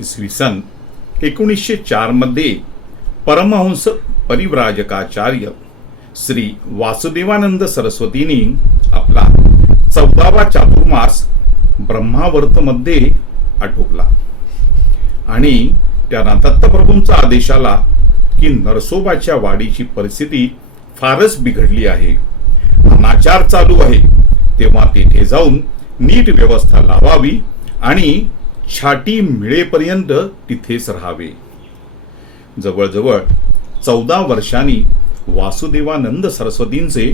इसवी सन 1904 मध्ये परमहंस परिव्राजकाचार्य श्री वासुदेवानंद सरस्वतींनी आपला 14वा चातुर्मास ब्रह्मावर्त मध्ये आटोपला आणि त्यांना दत्तप्रभूंचा आदेश आला की नरसोबाच्या वाडीची परिस्थिती फारच बिघडली आहे, अनाचार चालू आहे, तेव्हा तेथे जाऊन नीट व्यवस्था लावावी आणि छाटी मिळेपर्यंत तिथेच राहावे. जवळजवळ 14 वर्षांनी वासुदेवानंद सरस्वतींचे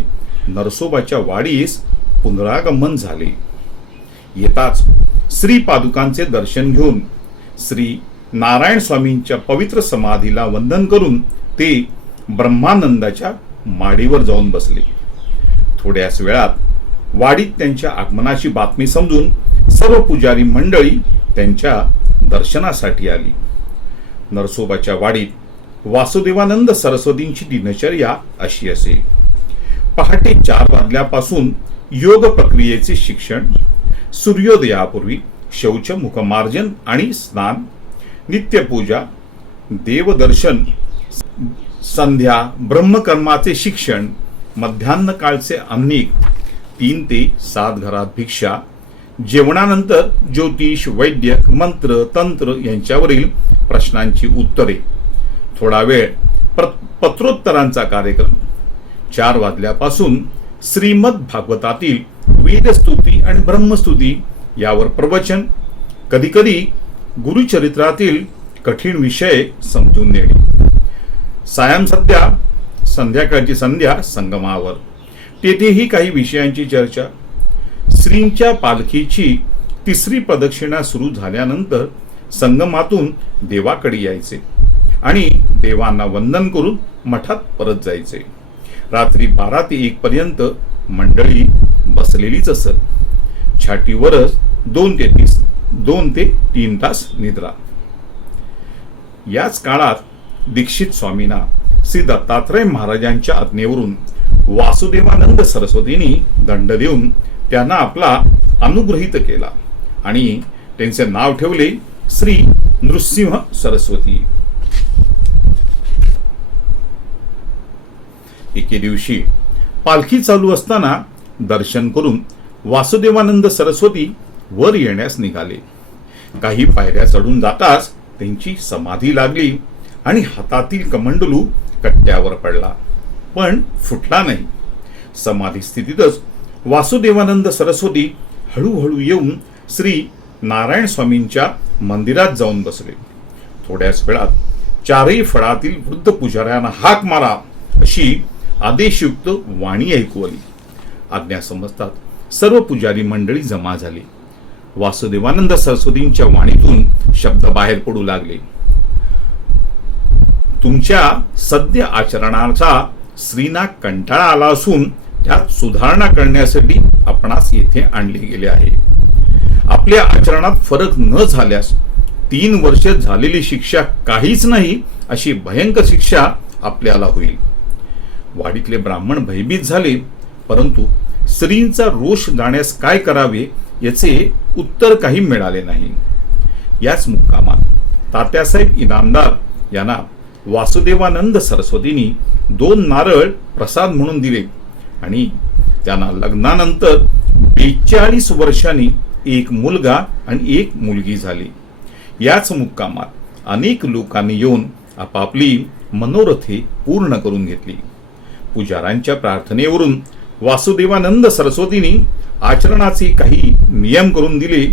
नरसोबाच्या वाडीस पुनरागमन झाले. येताच श्री पादुकांचे दर्शन घेऊन श्री नारायण स्वामींच्या पवित्र समाधीला वंदन करून ते ब्रह्मानंदाच्या माडीवर जाऊन बसले. थोड्याच वेळात वाडीत त्यांच्या आगमनाची बातमी समजून सर्व पुजारी मंडळी त्यांच्या दर्शनासाठी आली. नरसोबाच्या वाडीत वासुदेवानंद सरस्वतींची दिनचर्या अशी असे. पहाटे 4 वाजल्यापासून योग प्रक्रियेचे शिक्षण, सूर्योदयापूर्वी शौच, मुखमार्जन आणि स्नान, नित्यपूजा, देवदर्शन, संध्या ब्रह्मकर्माचे शिक्षण, मध्यान्ह काळचे अन्निक, 3 ते 7 घरात भिक्षा, जेवणानंतर ज्योतिष, वैद्यक, मंत्र, तंत्र यांच्यावरील प्रश्नांची उत्तरे, थोडा वेळ पत्रोत्तरांचा कार्यक्रम. 4 वाजल्यापासून श्रीमद भागवतातील वेदस्तुती आणि ब्रह्मस्तुती यावर प्रवचन, कधीकधी गुरुचरित्रातील कठीण विषय समजून देणे. संध्याकाळची संध्या संगमावर, तेथेही काही विषयांची चर्चा. श्रींच्या पालखीची 3री प्रदक्षिणा सुरू झाल्यानंतर संगमातून देवाकडे यायचे आणि देवांना वंदन करून मठात परत जायचे. रात्री 12 ते 1 पर्यंत मंडळी बसलेलीच असत. छाटीवरच 2 ते 3 तास निद्रा. याच काळात दीक्षित स्वामींना श्री दत्तात्रय महाराजांच्या आज्ञेवरून वासुदेवानंद सरस्वतींनी दंड देऊन त्यांना आपला अनुग्रहित केला आणि त्यांचे नाव ठेवले श्री नृसिंह सरस्वती. एके दिवशी पालखी चालू असताना दर्शन करून वासुदेवानंद सरस्वती वर येण्यास निघाले. काही पायऱ्या चढून जाताच त्यांची समाधी लागली आणि हातातील कमंडलू कट्ट्यावर पडला, पण फुटला नाही. समाधी स्थितीतच वासुदेवानंद सरस्वती हळूहळू येऊन श्री नारायण स्वामींच्या मंदिरात जाऊन बसले. थोड्याच वेळात 4ही फळातील वृद्ध पुजाऱ्यांना हाक मारा अशी आदेशयुक्त वाणी ऐकू आली. आज्ञा समजतात सर्व पुजारी मंडळी जमा झाली. वासुदेवानंद सरस्वतींच्या वाणीतून शब्द बाहेर पडू लागले. तुमच्या सद्य आचरणाचा श्रींना कंटाळा आला असून त्यात सुधारणा करण्यासाठी आपणास येथे आणले गेले आहे. आपल्या आचरणात फरक न झाल्यास 3 वर्ष झालेली शिक्षा काहीच नाही अशी भयंकर शिक्षा आपल्याला होईल. वाडीतले ब्राह्मण भयभीत झाले, परंतु श्रींचा रोष जाण्यास काय करावे याचे उत्तर काही मिळाले नाही. याच मुक्कामात तात्यासाहेब इनामदार यांना वासुदेवानंद सरस्वतींनी 2 नारळ प्रसाद म्हणून दिले आणि त्यांना लग्नानंतर 42 वर्षांनी एक मुलगा आणि एक मुलगी झाली. याच मुक्कामात अनेक लोकांनी येऊन आपापली मनोरथे पूर्ण करून घेतली. पुजाऱ्यांच्या प्रार्थनेवरून वासुदेवानंद सरस्वतींनी आचरणाचे काही नियम करून दिले,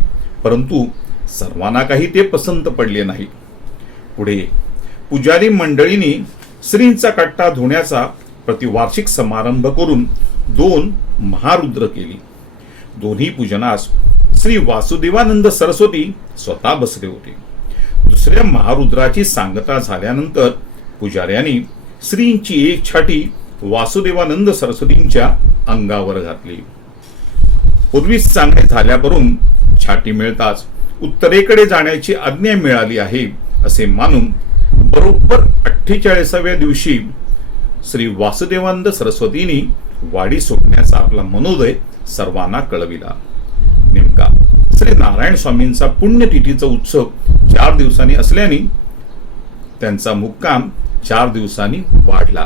परंतु सर्वांना काही ते पसंत पडले नाही. पुढे पुजारी मंडळींनी श्रींचा कट्टा धुण्याचा प्रतिवार्षिक समारंभ करून 2 महारुद्र केली. दोन्ही पूजनास श्री वासुदेवानंद सरस्वती स्वतः बसले होते. दुसऱ्या महारुद्राची सांगता झाल्यानंतर पुजाऱ्यांनी श्रींची एक छाटी वासुदेवानंद सरस्वतींच्या अंगावर घातली. पूर्वीच सांगणे झाल्यावरून छाटी मिळताच उत्तरेकडे जाण्याची आज्ञा मिळाली आहे असे मानून बरोबर 48व्या दिवशी श्री वासुदेवानंद सरस्वतींनी वाडी सोडण्याचा आपला मनोदय सर्वांना कळविला. नेमका श्री नारायण स्वामींचा पुण्यतिथीचा उत्सव 4 दिवसांनी असल्याने त्यांचा मुक्काम 4 दिवसांनी वाढला.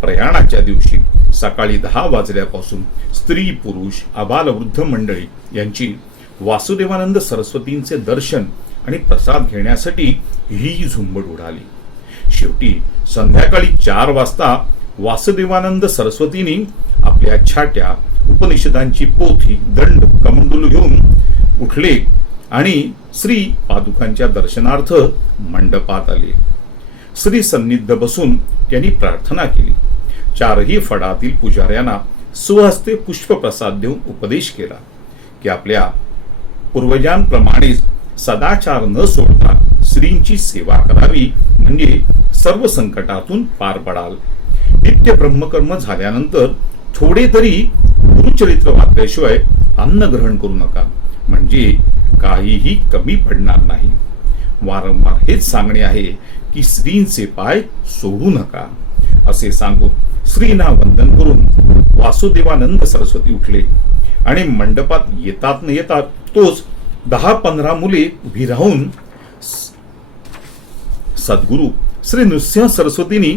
प्रयाणाच्या दिवशी सकाळी 10 वाजल्यापासून स्त्री पुरुष आबालवृद्ध मंडळी यांची वासुदेवानंद सरस्वतींचे दर्शन आणि प्रसाद घेण्यासाठी ही झुंबड उडाली. शेवटी संध्याकाळी 4 वाजता वासुदेवानंद सरस्वतींनी आपल्या छाट्या उपनिषदांची पोथी दंड कमंडलू घेऊन उठले आणि श्री पादुकांच्या दर्शनार्थ मंडपात आले. श्री सन्निध बसून त्यांनी प्रार्थना केली. 4ही फडातील पुजाऱ्यांना स्वहस्ते पुष्पप्रसाद देऊन उपदेश केला की आपल्या पूर्वजांप्रमाणेच सदाचार न सोडता श्रींची सेवा करावी, म्हणजे सर्व संकटातून पार पडाल. नित्य ब्रह्मकर्म झाल्यानंतर थोडे तरी गुरुचरित्र वाचल्याशिवाय अन्न ग्रहण करू नका, म्हणजे काहीही कमी पडणार नाही. वारंवार हेच सांगणे आहे की श्रींचे पाय सोडू नका. असे सांगून श्रींना वंदन करून वासुदेवानंद सरस्वती उठले आणि मंडपात येतात न येतात तोच 10-15 मुले उभी राहून सद्गुरु श्री नृसिंह सरस्वतींनी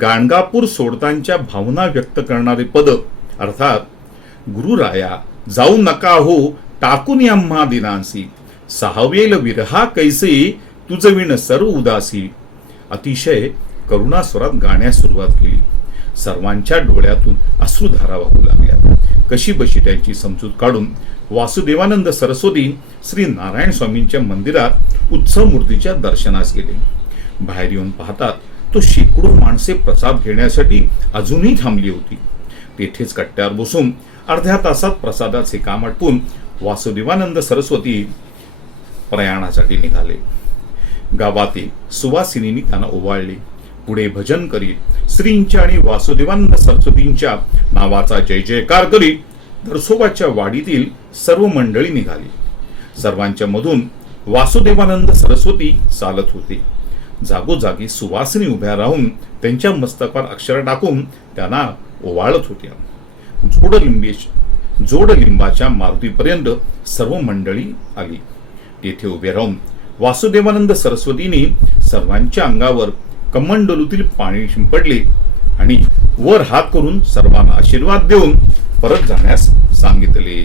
गाणगापूर सोडतांच्या भावना व्यक्त करणारे पद अर्थात, गुरुराया जाऊ नका हो टाकून आम्हा दिनांसी, सहावेल विरहा कैसे तुझविण सर्व उदासी, अतिशय करुणास्वरात गाण्यास सुरुवात केली. सर्वांच्या डोळ्यातून अश्रुधारा वाहू लागल्या. कशी बशी त्यांची समजूत काढून वासुदेवानंद सरस्वती श्री नारायण स्वामींच्या मंदिरात उत्सव मूर्तीच्या दर्शनास गेले. बाहेर येऊन पाहतात तो शेकडो माणसे प्रसाद घेण्यासाठी अजूनही थांबली होती. तेथेच कट्ट्यावर बसून अर्ध्या तासात प्रसादाचे काम आटपून वासुदेवानंद सरस्वती प्रयाणासाठी निघाले. गावातील सुवासिनींनी त्यांना ओवाळले. पुढे भजन करीत श्रींच्या आणि वासुदेवानंद सरस्वतींच्या नावाचा जय जयकार करीत नरसोबाच्या वाडीतील सर्व मंडळी निघाली. सर्वांच्या मधून वासुदेवानंद सरस्वती चालत होते. जागोजागी सुवासिनी उभ्या राहून त्यांच्या मस्तकावर अक्षर टाकून त्यांना ओवाळत होत्या. जोडलिंबाच्या मारुतीपर्यंत सर्व मंडळी आली. तेथे उभे राहून वासुदेवानंद सरस्वतींनी सर्वांच्या अंगावर कमंडलूतील पाणी शिंपडले आणि वर हात करून सर्वांना आशीर्वाद देऊन परत जाण्यास सांगितले.